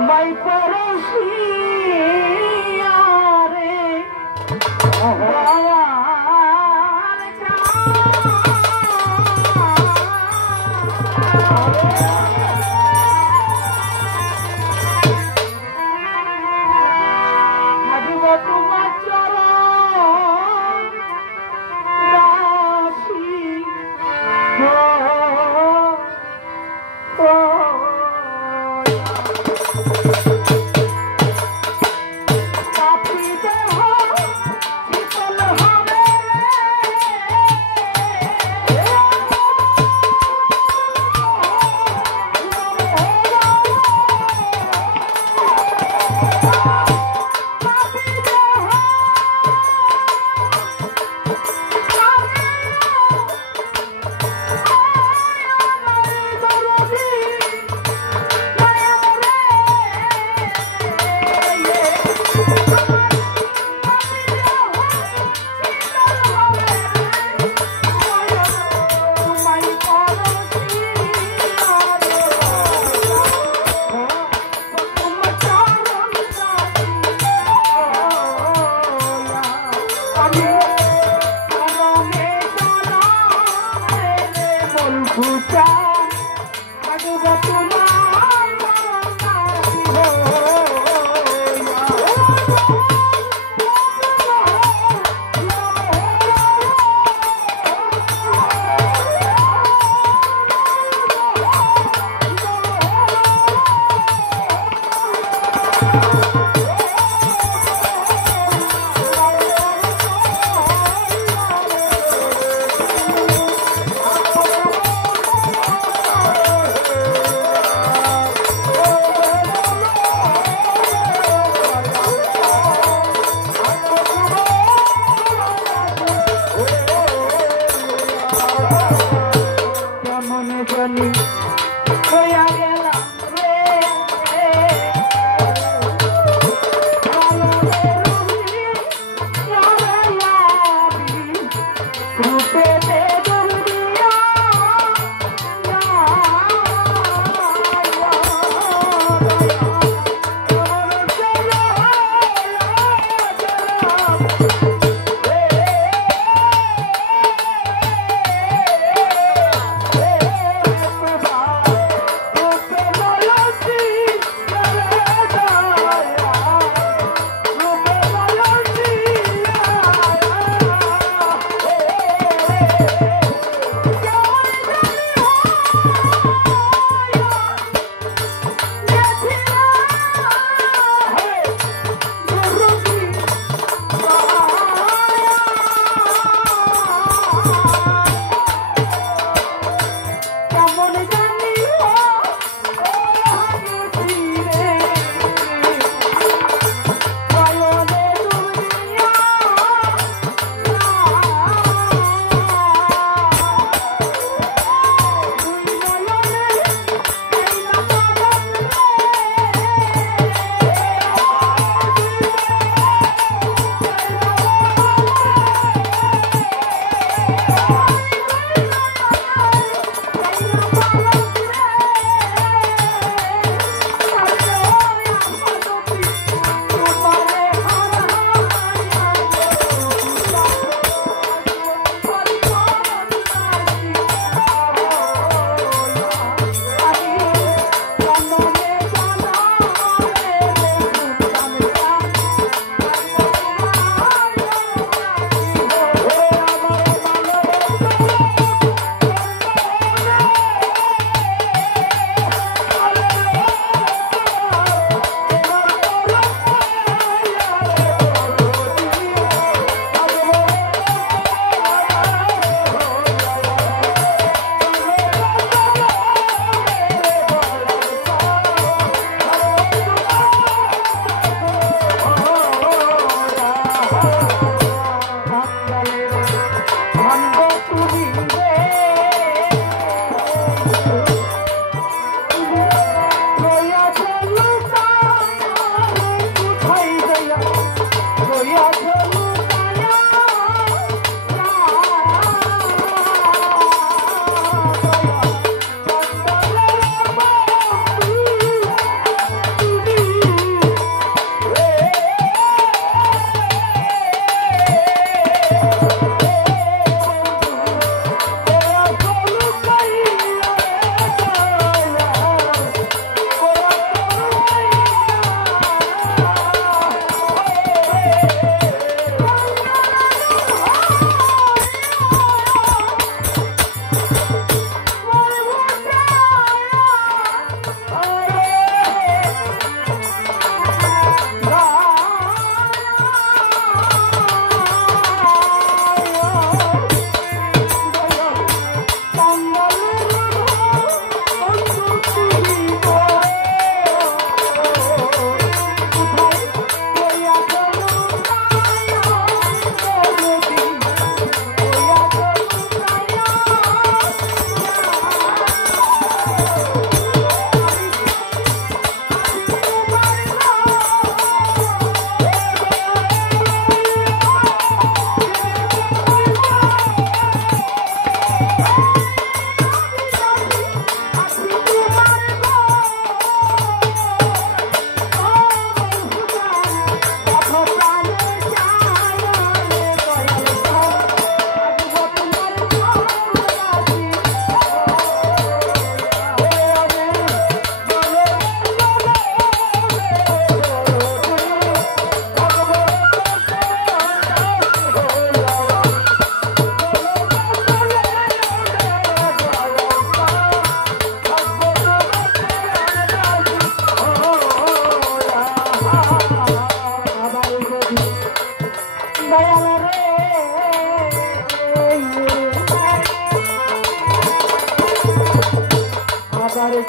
তোমায় পরশিয়া রে তোমার চরণ রাশি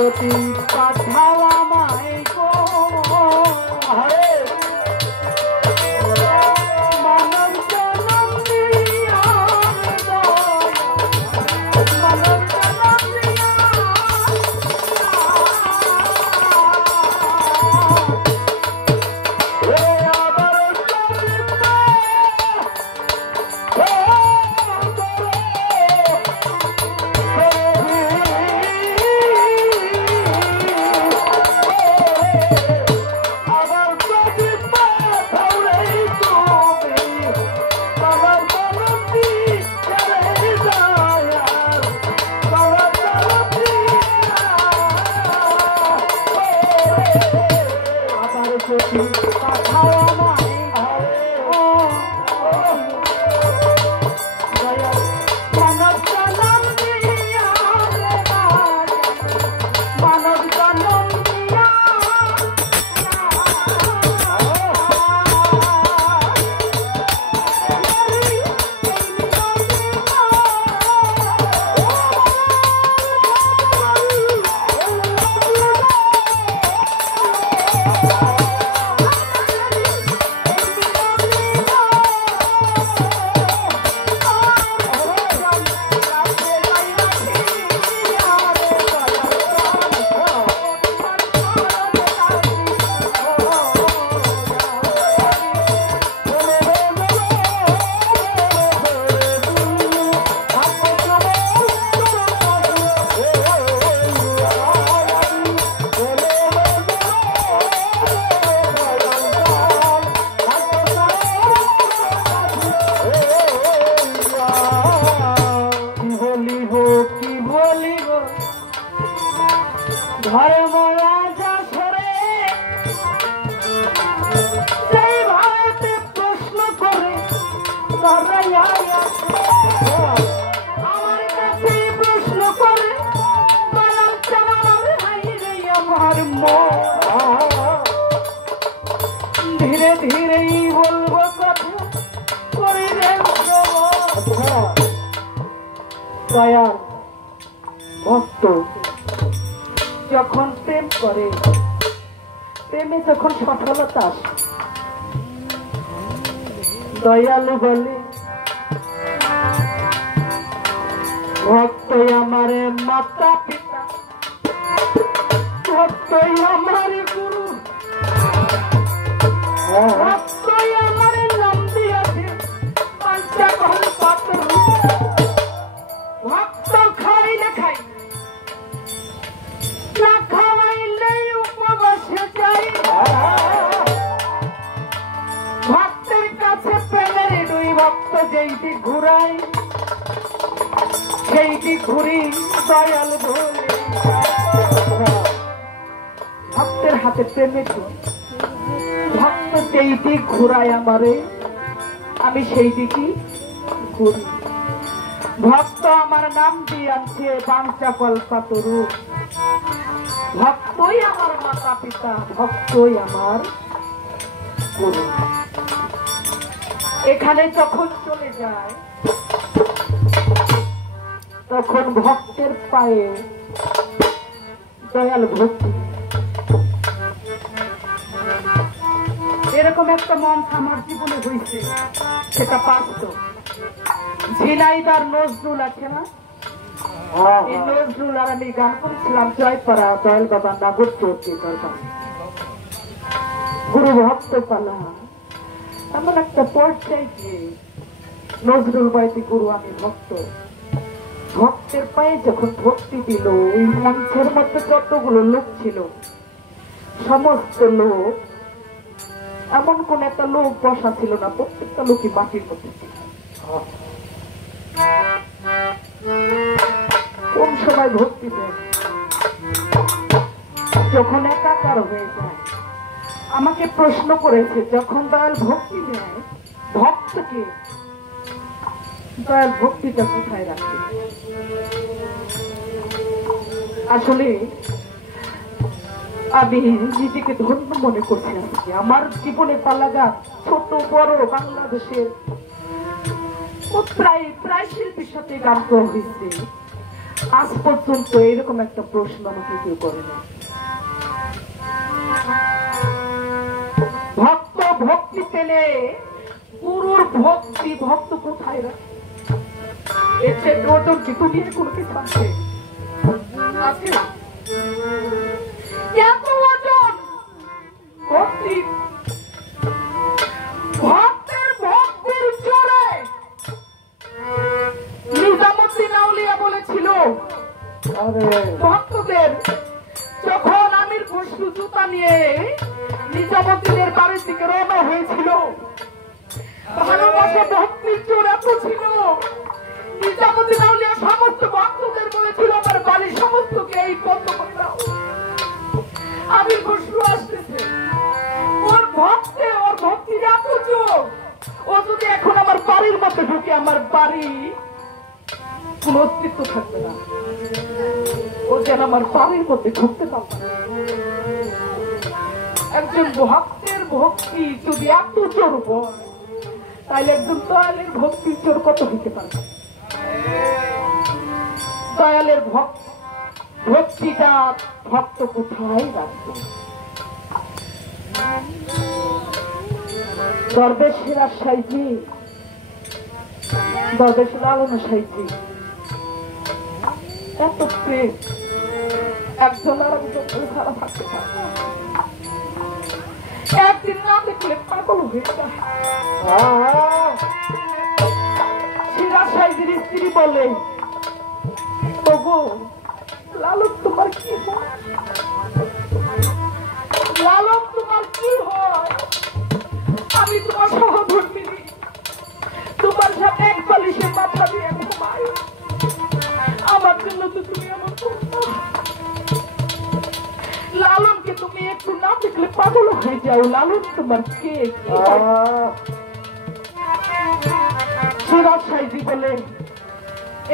প্রতি পাঠাও আমায় গো মানব জনম দিয়া মানব জনম দিয়া ধর্ম রাজা ধরে সেই ভারতে প্রশ্ন করে আমার কাছে প্রশ্ন করে আমার ধীরে ধীরেই বলবো কথা করে দয়াল ভক্ত যখন প্রেম করে প্রেমে যখন সফলতা আসে দয়ালু বলে ভক্ত আমার মাতা পিতা ভক্ত আমার গুরু ভক্ত আমার নাম দিয়েছে পঞ্চকল পাত্র ভক্ত খাই না খাই না খাওয়াইলে উপবাসে যাই ভক্তের কাছে প্রেমের দুই ভক্ত যেইটি ঘুরাই সেইটি ঘুরি দয়াল বলে ভক্তের হাতে প্রেমের ভক্ত যেইটি ঘুরায় আমারে আমি সেই দিকে ঘুরি ভক্ত আমার নাম দিয়ে আনছে পাঞ্চকল্পতরু ভক্তই আমার মাতা পিতা ভক্তই আমার গুরু এখানে যখন চলে যায় তখন ভক্তের পায়ে দয়াল ভক্তি এরকম একটা মঞ্চ আমার জীবনে হয়েছে সেটা বাস্তব ঝিনাইদার নজরুল আছে না এই নজরুল আর আমি গান করেছিলাম জয়পাড়া দয়াল বাবা নাগর চৌধুরী দরবার গুরু ভক্ত পালা এমন একটা পর্যায়ে গিয়ে নজরুল বাইতি গুরু আমি ভক্ত ভক্তের পায়ে যখন ভক্তি দিল ওই মঞ্চের মধ্যে যতগুলো লোক ছিল সমস্ত লোক এমন কোন একটা লোক বসা ছিল না প্রত্যেকটা লোকই মাটির মধ্যে ছিল কোন সময় ভক্তি দেয় যখন একাকার হয়ে যায় আমাকে প্রশ্ন করেছে যখন দয়াল ভক্তি দেয় ভক্তকে দয়াল ভক্তিটা কোথায় রাখে আসলে আমি নিজেকে ধন্য মনে করছি আজকে আমার জীবনে পালাগান ছোট বড় বাংলাদেশের প্রায় প্রায় শিল্পীর সাথে গান করা হয়েছে আজ পর্যন্ত এরকম একটা প্রশ্ন আমাকে কেউ করে না। ভক্ত ভক্তি পেলে গুরুর ভক্তি ভক্ত কোথায় রাখে? এর চেয়ে ওজন কি দুনিয়ায় কোনো কিছু আছে? এত ওজন ভক্তি, ভক্তের ভক্তির জোরে নিজামুদ্দিন আউলিয়া বলেছিল ভক্তদের, যখন আমির খসরু জুতা নিয়ে নিজামুদ্দিনের বাড়ির দিকে রওনা হয়েছিল, ভালোবাসা ভক্তির জোর এত ছিল, নিজামুদ্দিন আউলিয়া সমস্ত ভক্তদের বলেছিল আমার বাড়ির সমস্তকে এই বন্ধ করে দাও, আমির খসরু আসতেছে। ওর ভক্তে, ওর ভক্তির এত জোর, ও যদি এখন আমার বাড়ির মধ্যে ঢুকে আমার বাড়ি কোন অস্তিত্ব থাকবে না, ও যেন আমার বাড়ির মধ্যে ঢুকতে পারবে না। একজন ভক্তের ভক্তি যদি এত জোর হয়, তাহলে একজন দয়ালের ভক্তির জোর কত হইতে পারে? দয়ালের ভক্তিটা ভক্ত কোথায় রাখবে? দরবেশের আশাইজি, দরবেশ লালন আশাইজি এত প্রেম, একজন আর একজন ছাড়া থাকতে পারে, একদিন না দেখলে পাগল হয়ে যায়। সিরাজ সাহেবের স্ত্রী বলে, তবু লালন তোমার কি হয়? লালন তোমার কি হয়? আমি তোমার সহধর্মিনী, তোমার সাথে এক বালিশে মাথা দিয়ে ঘুমাই, আমার জন্য তো তুমি আমার লালনকে তুমি একটু না দেখলে পাগল হয়ে যাও। লালন তোমার কে? সিরাজ সাহেবী বলে,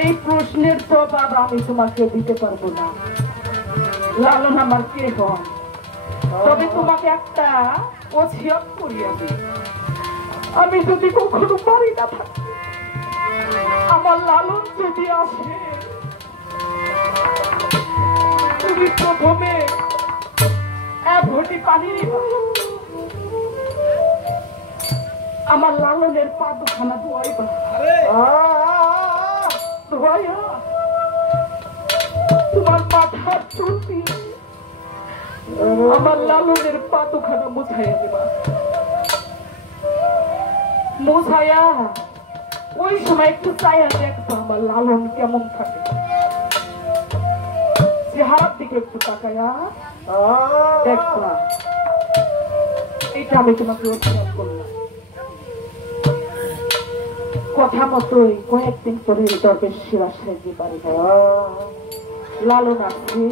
এই প্রশ্নের জবাব আমি তোমাকে দিতে পারবো না। লালন আমার কে হয়? তবে তোমাকে একটা ওসিয়ত করিয়া দিই, আমি যদি কখনো পারি না থাকি, আমার লালন যদি আসে, তুমি প্রথমে এক ঘটি পানি নিবা, আমার লালনের পা দুখানা ধোয়াইবা, ধোয়াইয়া তোমার মাথার চুল দিয়ে আমার লালনের পা দুখানা মুছাইয়া দেবা। মুছাইয়া ওই সময় একটু চাইয়া দেখবা আমার লালন কেমন থাকে, চেহারার দিকে একটু তাকাইয়া দেখবা। এটা আমি তোমাকে অনুরোধ করলাম। কথা মতোই কয়েকদিন পরে দরবেশ সিরাজ সাহেব বাড়ি লালন আসছে,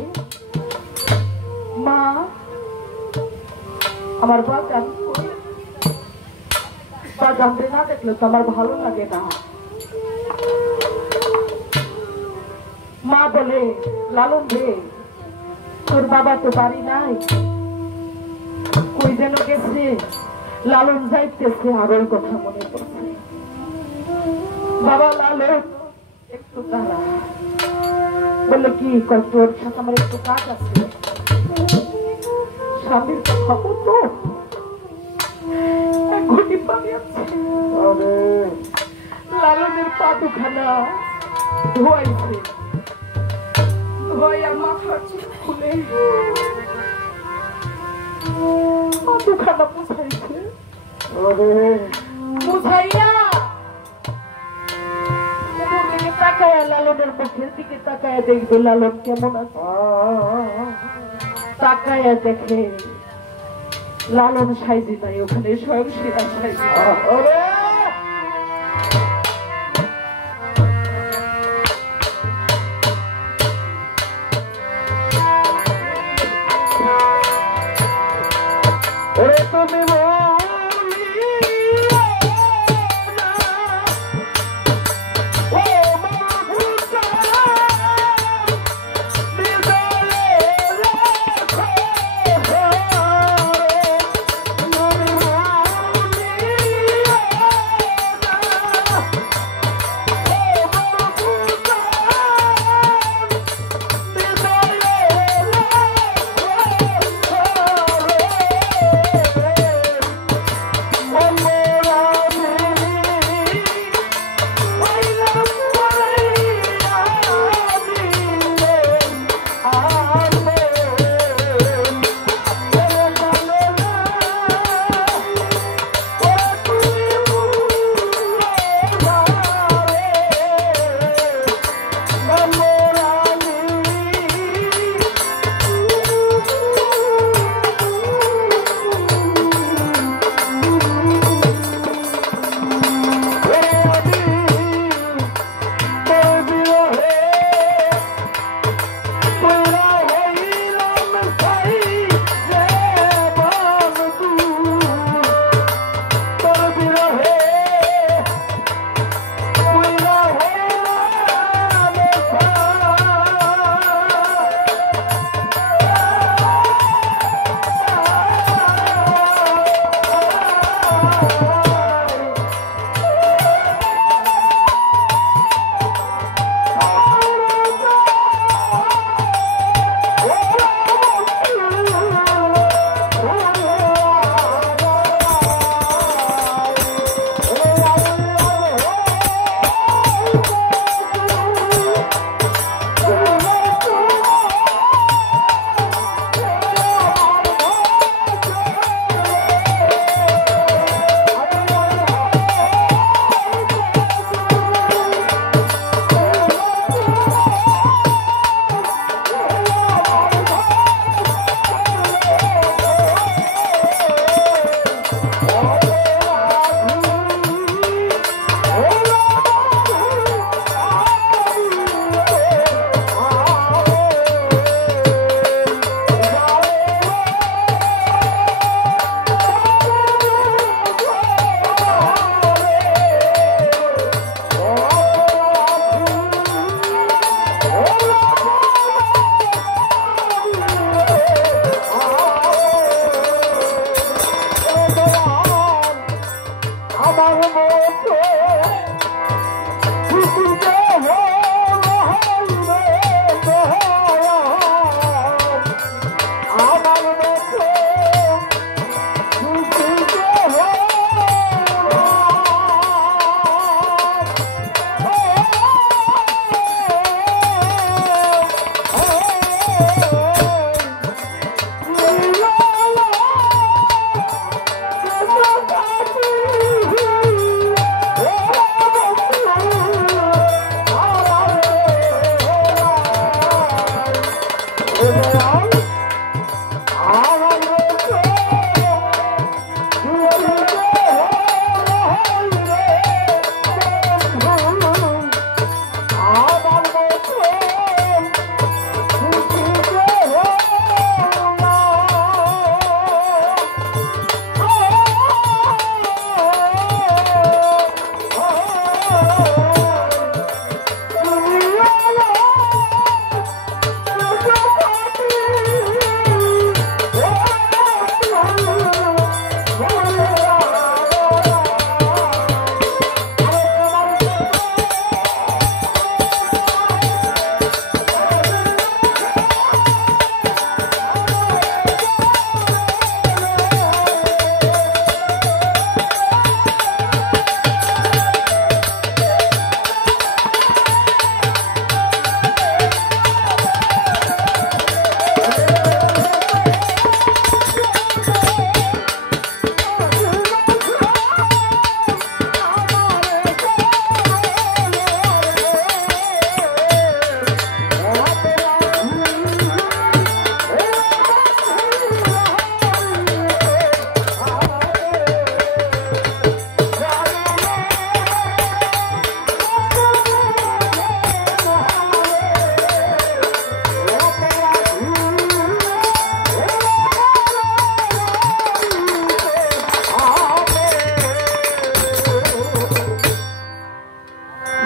মা আমার বাজান বাজানতে না দেখলে তো আমার ভালো লাগে না। মা বলে, লালন রে, তোর বাবা তো বাড়ি নাই, কই যেন গেছে, লালন যাইতেছে, আর ওই কথা মনে পড়ছে। বাবা লালন একটু দাঁড়া, বললো কি তোর সাথে আমার একটু কাজ আছে, স্বামীর খবর তো এক ঘটি পানি আছে। লালনের পা দুখানা ধোয়াইছে, ধোয়াইয়া মাথার চুল খুলে পা দুখানা মুছাইছে, মুছাইয়া তাকায় লালনের মুখের দিকে তাকায় দেখবে লালন কেমন আছে। তাকায় দেখে লালন সাইজি নাই, ওখানে স্বয়ং সিরাজ সাইজি।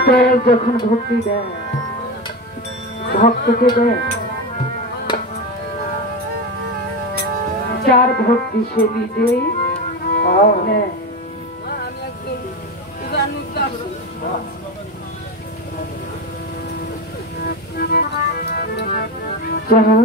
দয়াল যখন ভক্তি দেয় ভক্তকে দেয়, যার ভক্তি সে নিজেই নেয়। যাহা